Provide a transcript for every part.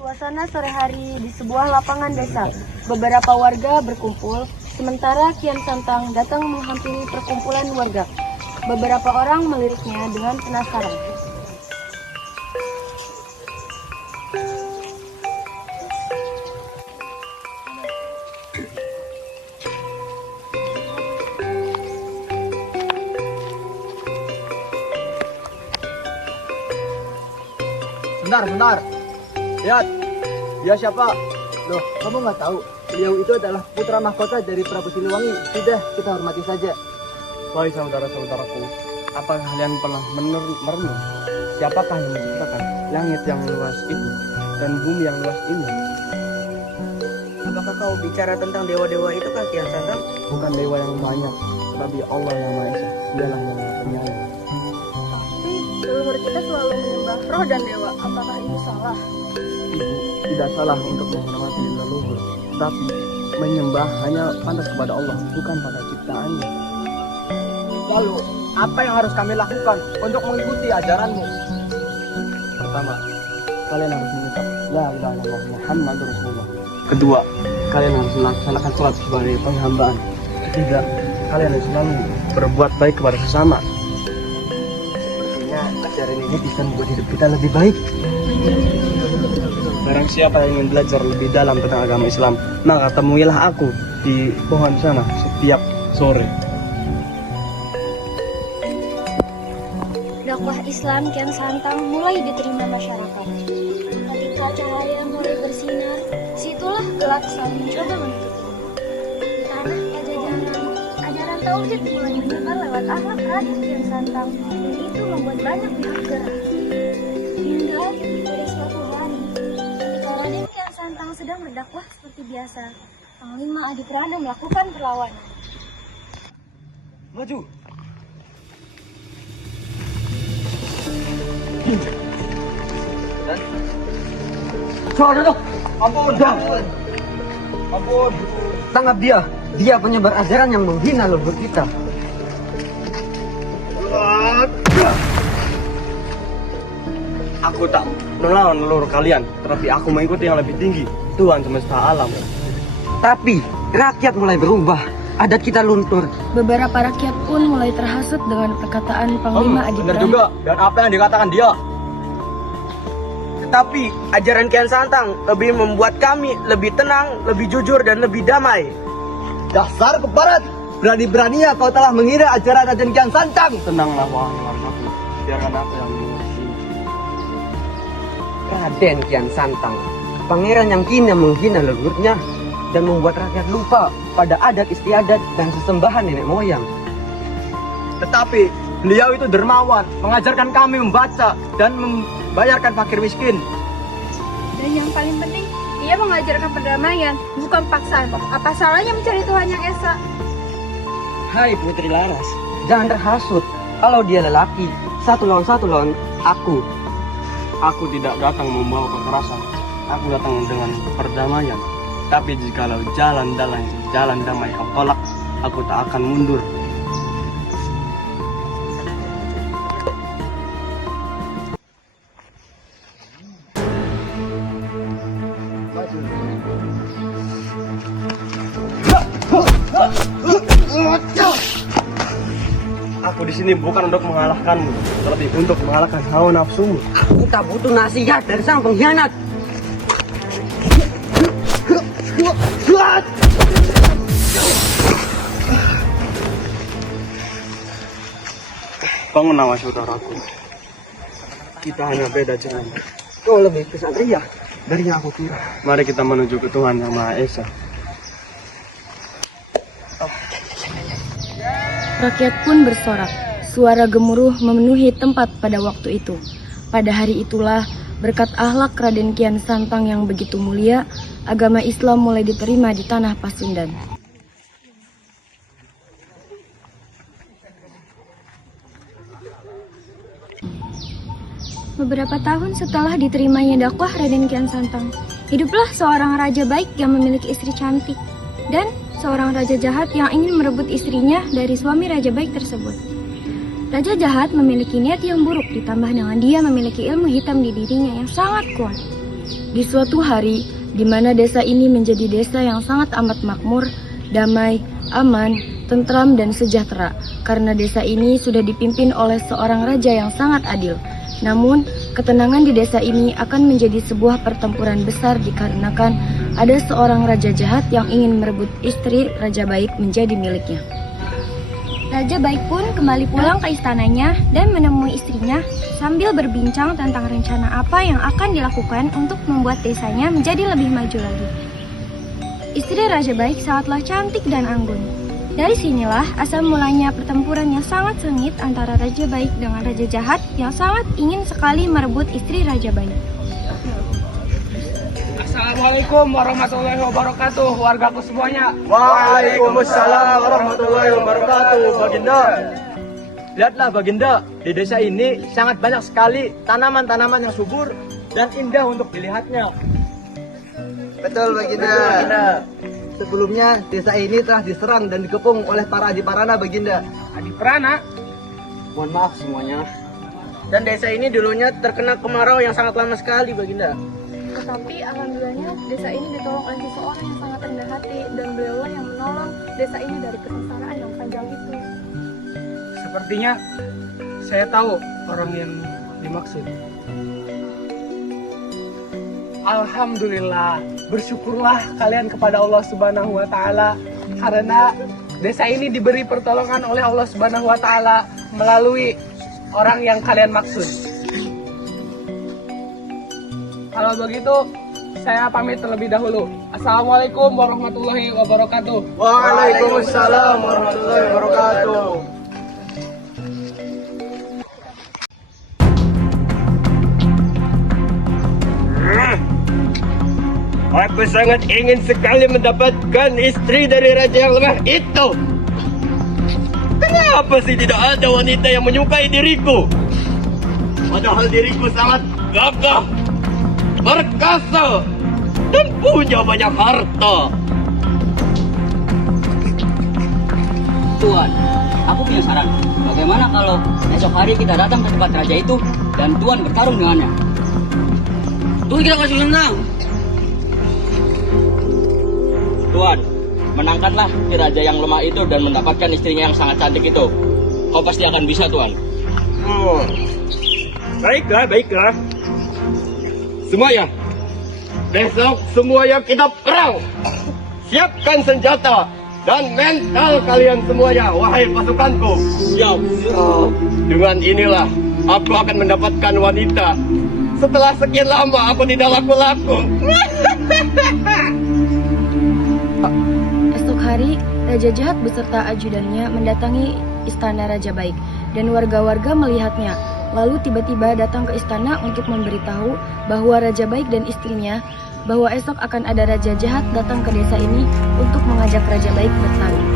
Suasana sore hari di sebuah lapangan desa. Beberapa warga berkumpul, sementara Kian Santang datang menghampiri perkumpulan warga. Beberapa orang meliriknya dengan penasaran. Bentar. Lihat, dia siapa? Loh, kamu nggak tahu? Beliau itu adalah putra mahkota dari Prabu Siliwangi. Sudah, kita hormati saja. Wahai saudara-saudaraku, apakah kalian pernah merenung? Siapakah yang menciptakan langit yang luas itu dan bumi yang luas ini? Apakah kau bicara tentang dewa-dewa itu kan Kian Santang? Bukan dewa yang banyak, tapi Allah yang Maha Esa. Dialah yang Maha Penyayang. Tapi leluhur kita selalu menyembah roh dan dewa. Apakah itu salah? Ibu tidak salah untuk menghormati leluhur, tapi menyembah hanya pantas kepada Allah, bukan pada ciptaannya. Lalu, apa yang harus kami lakukan untuk mengikuti ajaranmu? Pertama, kalian harus mengucap La ilaha illallah Muhammadur Rasulullah. Kedua, kalian harus melaksanakan sholat sebagai penghambaan. Ketiga, kalian harus selalu berbuat baik kepada sesama. Sepertinya ajaran ini bisa membuat hidup kita lebih baik. Barang siapa yang ingin belajar lebih dalam tentang agama Islam, maka temuilah aku di pohon sana setiap sore. Dakwah Islam Kian Santang mulai diterima masyarakat. Ketika cahaya mulai bersinar, situlah gelap saling mencoba menutupi. Di tanah Pajajaran, ajaran tauhid mulai menyebar lewat akhlak Raden Kian Santang, dan itu membuat banyak pihak gerah. Hingga pada suatu hari, ketika Raden Kian Santang sedang berdakwah seperti biasa, Panglima Adiprana melakukan perlawanan. Maju! Saudara, ampun. Tangkap dia. Dia penyebar ajaran yang menghina leluhur kita. Aku tak melawan leluhur kalian, tetapi aku mengikuti yang lebih tinggi, Tuhan semesta alam. Tapi rakyat mulai berubah. Adat kita luntur. Beberapa rakyat pun mulai terhasut dengan perkataan Panglima Benar Adiprana. juga, dan apa yang dikatakan dia? Tetapi ajaran Kian Santang lebih membuat kami lebih tenang, lebih jujur, dan lebih damai. Dasar keparat. Berani-beraninya kau telah mengira ajaran Raden Kian Santang. Tenanglah wahai wargaku, biarkan aku yang mengurusi. Raden Kian Santang, pangeran yang kini menghina leluhurnya dan membuat rakyat lupa pada adat istiadat dan sesembahan nenek moyang. Tetapi beliau itu dermawan, mengajarkan kami membaca dan membayarkan fakir miskin. Dan yang paling penting, dia mengajarkan perdamaian, bukan paksaan. Apa salahnya mencari Tuhan yang esa? Hai Putri Laras, jangan terhasut. Kalau dia lelaki, satu lawan aku. Aku tidak datang membawa kekerasan, aku datang dengan perdamaian. Tapi jikalau jalan damai kau tolak, aku tak akan mundur. Aku di sini bukan untuk mengalahkanmu, tetapi untuk mengalahkan hawa nafsumu. Aku tak butuh nasihat dari sang pengkhianat. Bangunlah saudaraku. Kita hanya beda jalan. Kau lebih kesatria dari yang aku kira. Mari kita menuju ke Tuhan yang Maha Esa. Rakyat pun bersorak. Suara gemuruh memenuhi tempat pada waktu itu. Pada hari itulah, berkat akhlak Raden Kian Santang yang begitu mulia, agama Islam mulai diterima di tanah Pasundan. Beberapa tahun setelah diterimanya dakwah Raden Kian Santang, hiduplah seorang raja baik yang memiliki istri cantik, dan seorang raja jahat yang ingin merebut istrinya dari suami raja baik tersebut. Raja jahat memiliki niat yang buruk, ditambah dengan dia memiliki ilmu hitam di dirinya yang sangat kuat. Di suatu hari, di mana desa ini menjadi desa yang sangat amat makmur, damai, aman, tentram, dan sejahtera, karena desa ini sudah dipimpin oleh seorang raja yang sangat adil. Namun, ketenangan di desa ini akan menjadi sebuah pertempuran besar dikarenakan ada seorang raja jahat yang ingin merebut istri Raja Baik menjadi miliknya. Raja Baik pun kembali pulang ke istananya dan menemui istrinya sambil berbincang tentang rencana apa yang akan dilakukan untuk membuat desanya menjadi lebih maju lagi. Istri Raja Baik sangatlah cantik dan anggun. Dari sinilah asal mulanya pertempuran yang sangat sengit antara Raja Baik dengan Raja Jahat yang sangat ingin sekali merebut istri Raja Baik. Assalamualaikum warahmatullahi wabarakatuh, wargaku semuanya. Waalaikumsalam warahmatullahi wabarakatuh, Baginda. Lihatlah Baginda, di desa ini sangat banyak sekali tanaman-tanaman yang subur dan indah untuk dilihatnya. Betul Baginda. Sebelumnya desa ini telah diserang dan dikepung oleh para Adiparana Baginda. Adiparana? Mohon maaf semuanya. Dan desa ini dulunya terkena kemarau yang sangat lama sekali, Baginda. Tetapi alhamdulillahnya desa ini ditolong oleh seseorang yang sangat rendah hati dan beliaulah yang menolong desa ini dari kesengsaraan yang panjang itu. Sepertinya saya tahu orang yang dimaksud. Alhamdulillah, bersyukurlah kalian kepada Allah Subhanahu wa taala karena desa ini diberi pertolongan oleh Allah Subhanahu wa taala melalui orang yang kalian maksud. Kalau begitu, saya pamit terlebih dahulu. Assalamualaikum warahmatullahi wabarakatuh. Waalaikumsalam warahmatullahi wabarakatuh. Aku sangat ingin sekali mendapatkan istri dari raja yang lemah itu. Kenapa sih tidak ada wanita yang menyukai diriku? Padahal diriku sangat gagah, perkasa, dan punya banyak harta. Tuan, aku punya saran. Bagaimana kalau esok hari kita datang ke tempat raja itu dan Tuan bertarung dengannya? Tuan kita kasih senang. Tuan, menangkanlah si raja yang lemah itu dan mendapatkan istrinya yang sangat cantik itu. Kau pasti akan bisa, Tuan. Oh. Baiklah. Semuanya, besok semuanya kita perang. Siapkan senjata dan mental kalian semuanya, wahai pasukanku. Siap. Dengan inilah aku akan mendapatkan wanita. Setelah sekian lama aku tidak laku-laku. Esok hari, Raja Jahat beserta ajudannya mendatangi istana Raja Baik, dan warga-warga melihatnya. Lalu tiba-tiba datang ke istana untuk memberitahu bahwa Raja Baik dan istrinya bahwa esok akan ada Raja Jahat datang ke desa ini untuk mengajak Raja Baik bertarung.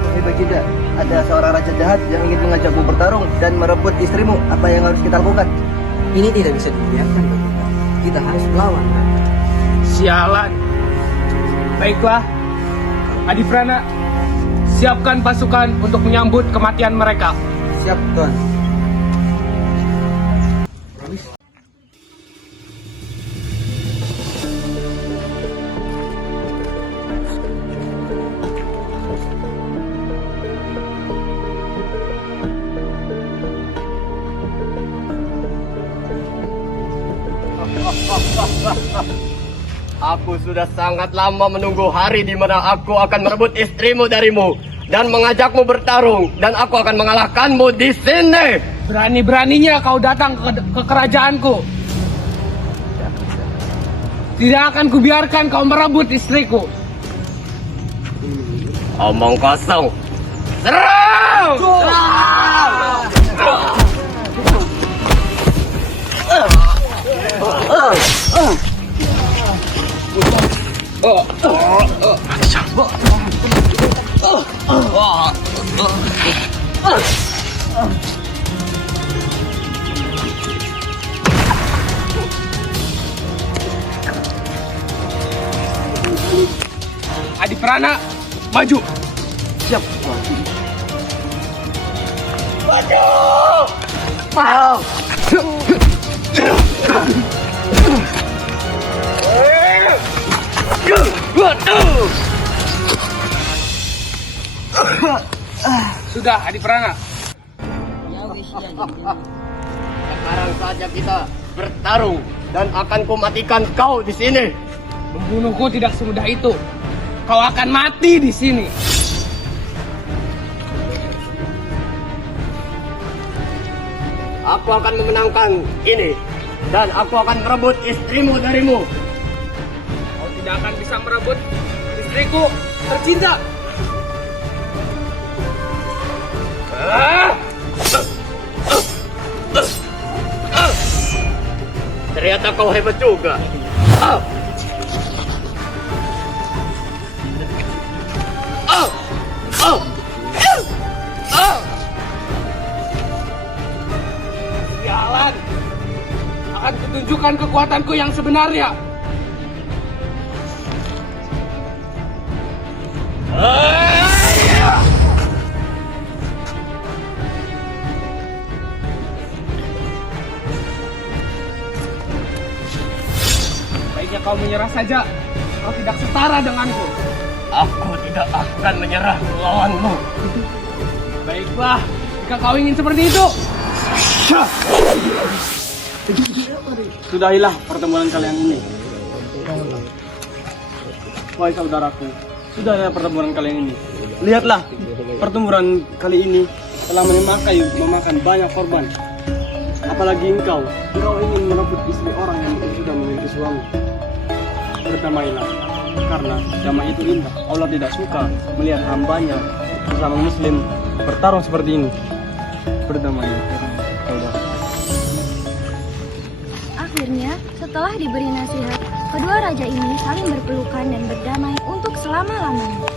Wahai Baginda, ada seorang raja jahat yang ingin mengajakmu bertarung dan merebut istrimu. Apa yang harus kita lakukan? Ini tidak bisa dibiarkan, Baginda. Kita harus melawan. Sialan. Baiklah, Adiprana, siapkan pasukan untuk menyambut kematian mereka. Siap, Tuan. Aku sudah sangat lama menunggu hari di mana aku akan merebut istrimu darimu dan mengajakmu bertarung, dan aku akan mengalahkanmu di sini. Berani-beraninya kau datang ke kerajaanku. Tidak akan kubiarkan kau merebut istriku. Omong kosong. Serang! Adiprana, maju. Siap. Maju! Mau! Sudah, Adi Prana. Sekarang saja kita bertarung dan akan kumatikan kau di sini. Membunuhku tidak semudah itu. Kau akan mati di sini. Aku akan memenangkan ini dan aku akan merebut istrimu darimu. Kau tidak akan bisa merebut istriku tercinta. Ternyata kau hebat juga. Sialan. Akan kutunjukkan kekuatanku yang sebenarnya. Baiknya kau menyerah saja. Kau tidak setara denganku. Aku tidak akan menyerah melawanmu. Baiklah, jika kau ingin seperti itu. Sudahilah pertemuan kalian ini. Wahai saudaraku, sudahilah pertemuan kalian ini. Lihatlah, pertempuran kali ini telah memakan banyak korban. Apalagi engkau ingin merebut istri orang yang sudah memiliki suami. Berdamailah, karena damai itu indah. Allah tidak suka melihat hambanya bersama muslim bertarung seperti ini. Berdamailah, saudara. Akhirnya, setelah diberi nasihat, kedua raja ini saling berpelukan dan berdamai untuk selama-lamanya.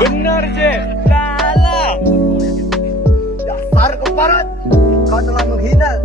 Benar, Je. Lala. Dasar keparat. Kau telah menghina